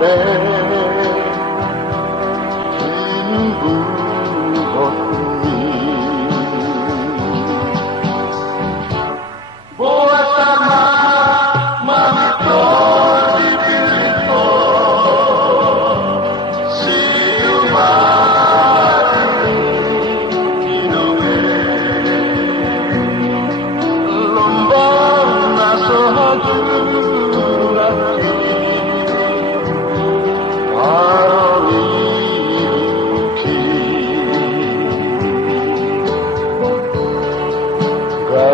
て金ブロックにボア様マミとリビリとシウマリの上ロンボンなソハジュラキ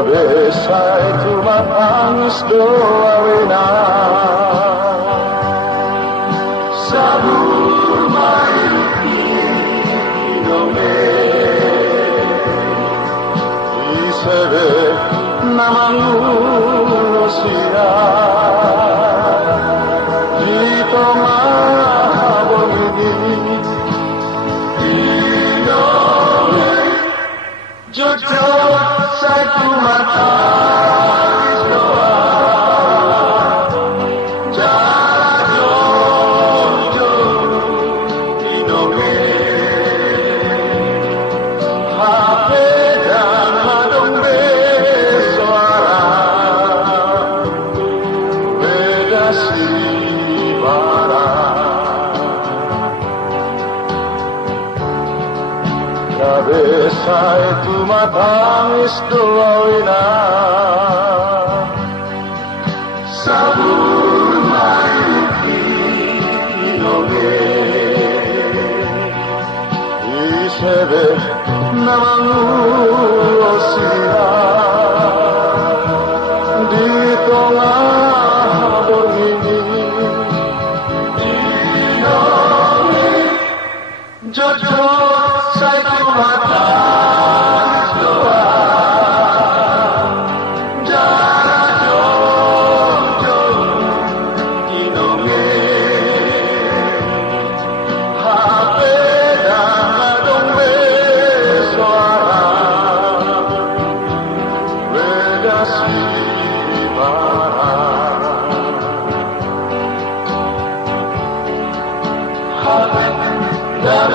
Beside to my arms, Dorina, Sabur Maikino me, Isebe Namanuno Sira, Dito Mahabogini, Ino Jojo. Sai tu matas doa, jara jojo inoge, hape dan madong besuara, beda sibara. Besai tu matangis doawina Sabur maikinoge Isebe namangulosira Di tengah bernini Inoge Jojo sai tu matas doa jara jojo inoge hape dan madong besuara beda sibara hape dan